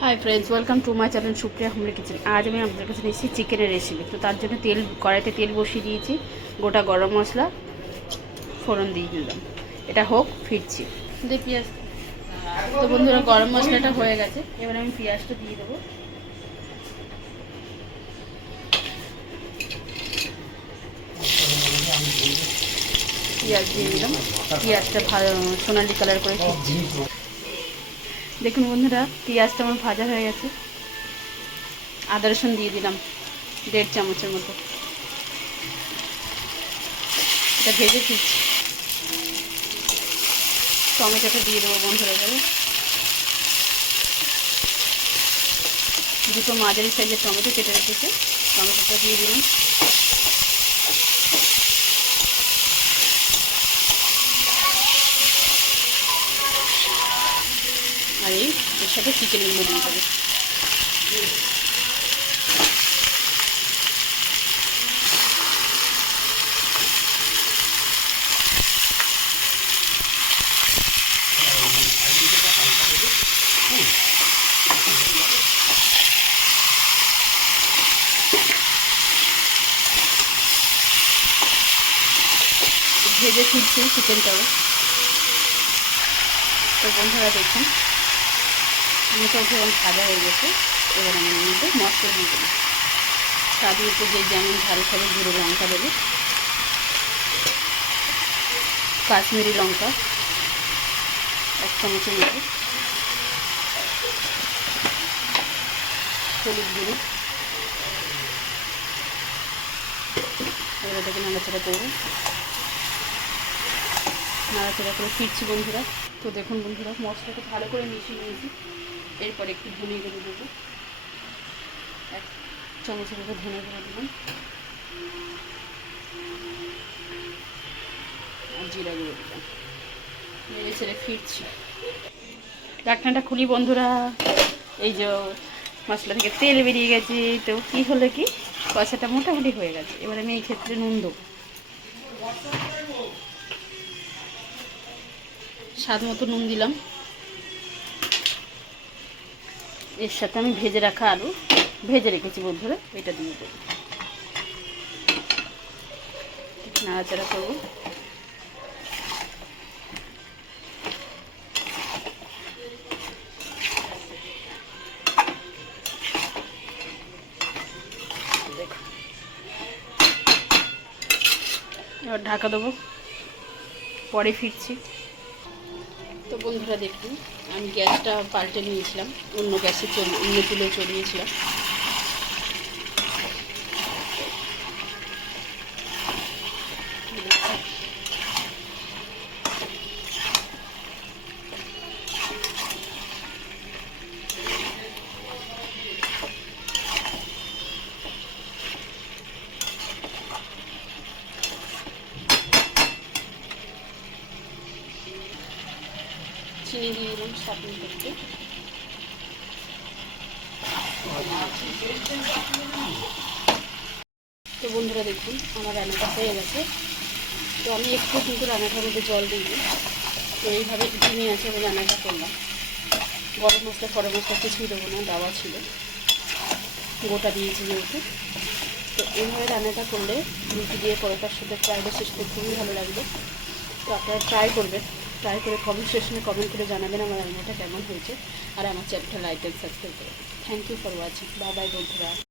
Hi friends, welcome to my channel Supriya homely kitchen. आज मैं আপনাদের কাছে নিয়েছি চিকেনের রেসিপি। তো তার জন্য কড়াইতে তেল বসিয়ে দিয়েছি, গোটা গরম মশলা ফোড়ন দিয়ে দিলাম। এটা হোক, ফিরছি দিয়ে পেঁয়াজ। তো বন্ধুরা, গরম মশলাটা হয়ে গেছে, এবার আমি পেঁয়াজটা দিয়ে দেবো। পেঁয়াজ দিয়ে দিলাম, পেঁয়াজটা ভালো সোনালি কালার করে ফিরছি। দেখুন বন্ধুরা, পেঁয়াজটা আমার ভাজা হয়ে গেছে। আদা রসুন দিয়ে দিলাম 1.5 চামচের মতো। এটা ভেজে ফিরছি। টমেটোটা দিয়ে দেবো বন্ধুরা। এবারে দুটো মাঝারি সাইজের টমেটো কেটে রেখেছে, টমেটোটা দিয়ে দিলাম। আর এর সাথে চিকেনগুলো দিয়ে দেবো। ভেজে ফিরছি চিকেনটাও। তো বন্ধুরা দেখুন, মোটাও যেমন ভাজা হয়ে গেছে। এবার আমি মধ্যে মশলা দিয়ে দেবো। স্বাদের উপর যে যেমন ঝাল খাবে গুঁড়ো লঙ্কা দেবে, কাশ্মীরি লঙ্কা 1 চামচের মতো, হলুদ গুঁড়ো। এবার এটাকে নাড়াচাড়া করবো, নাড়াচাড়া করে ফিরছি বন্ধুরা। তো দেখুন বন্ধুরা, মশলাটা ভালো করে মিশিয়ে নিয়েছি। এরপর একটু ধনে গুঁড়ো দেবো, 1 চামচের মতো ধনে গুঁড়ো দিলাম, আর জিরা গুঁড়ো দিলাম। নেড়ে ছেড়ে ফিরছি। ঢাকনাটা খুলি বন্ধুরা। এই যে মশলা থেকে তেল বেরিয়ে গেছে। তো কী হলো কি, কষাটা মোটামুটি হয়ে গেছে। এবার আমি এই ক্ষেত্রে নুন দেবো, স্বাদ মতো নুন দিলাম। এর সাথে আমি ভেজে রাখা আলু ভেজে রেখেছি বন্ধুরা, এটা দিয়ে দেবো। নাড়াচাড়া করবো। এবার ঢাকা দেবো, পরে ফিরছি। তো বন্ধুরা দেখুন, আমি গ্যাসটা পাল্টে নিয়েছিলাম, অন্য গ্যাসে অন্য চুলে চড়িয়েছিলাম। চিনি দিয়ে দিলাম স্বাদ মতো। তো বন্ধুরা দেখুন, আমার রান্নাটা হয়ে গেছে। তো আমি একটু কিন্তু রান্নাটার মধ্যে জল দিইনি। তো এইভাবে ডিমে আছে আমি রান্নাটা করলাম। গরম মশলা ফরম মশলা কিছুই দেবো না, দেওয়া ছিল, গোটা দিয়েছি যেহেতু। তো এইভাবে রান্নাটা করলে রুটি দিয়ে পরোটার সাথে ফ্রাইড রাইসের সাথে খুবই ভালো লাগবে। তো আপনারা ট্রাই করবেন। ট্রাই করে কমেন্ট সেকশনে কমেন্ট করে জানাবেন আমার রান্নাটা কেমন হয়েছে। আর আমার চ্যানেলটা লাইক অ্যান্ড সাবস্ক্রাইব করবেন। Thank you for watching. Bye bye বন্ধুরা।